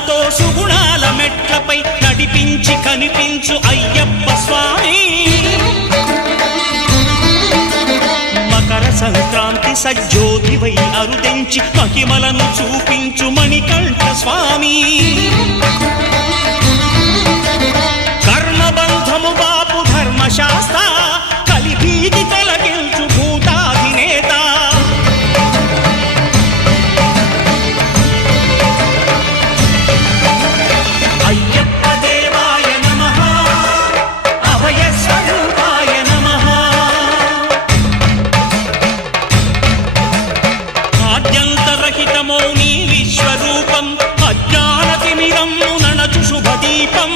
సుమధురములతో సుగుణాల మెట్లపై నడిపించి కనిపించు అయ్యప్ప స్వామి మకర సంక్రాంతి సజ్జోతివై అరుదెంచి మహిమలను చూపించు మణికంఠ స్వామి కర్మబంధము బాపు ధర్మశాస్త్ర కలిభీతి తొలగించు భూతాధినేత అయ్యప్ప దేవాయ నమః అభయ స్వరూపాయ నమః ఆద్యంతరహితమో నీ విశ్వరూపం అజ్ఞానతిమిరం నణచు శుభదీపం